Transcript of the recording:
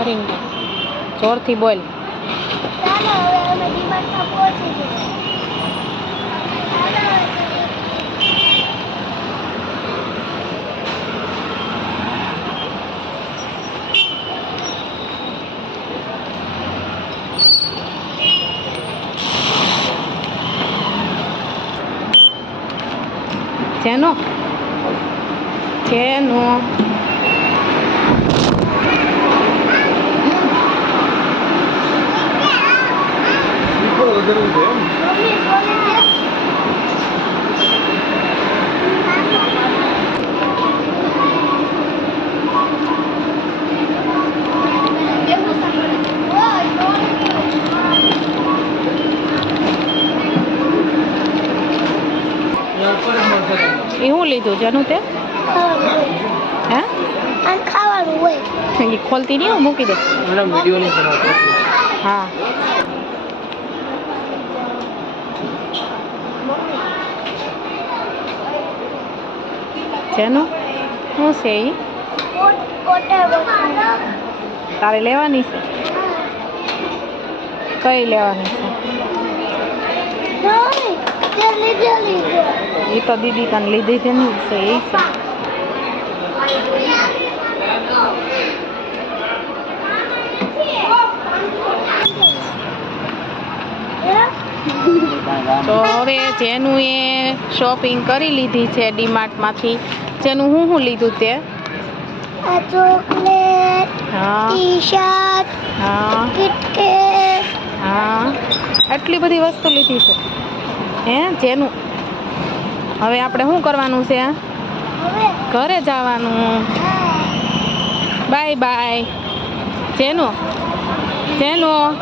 ફરીને જોરથી બોલ. ચાલો હવે અમે ડીમાર્ટમાં પહોંચી ગયા. જેનો જેનો એ શું લીધું જેનું તે હે ખાવાનું હોય. એ ખોલતી નહીં હું મૂકી દે. હા જેનું શું છે એ તારે લેવાની છે? કઈ લેવાની છે? એ તો દીદી તને લીધી છે ને છે એ છે. તો હવે જેનું એ શોપિંગ કરી લીધી છે ડીમાર્ટમાંથી. જેનું શું લીધું તે? ચોકલેટ, હા ટી-શર્ટ, હા કિટકેટ. હા આટલી બધી વસ્તુ લીધી છે હે જેનું. હવે આપણે શું કરવાનું છે? ઘરે જવાનું. બાય બાય જેનું જેનું.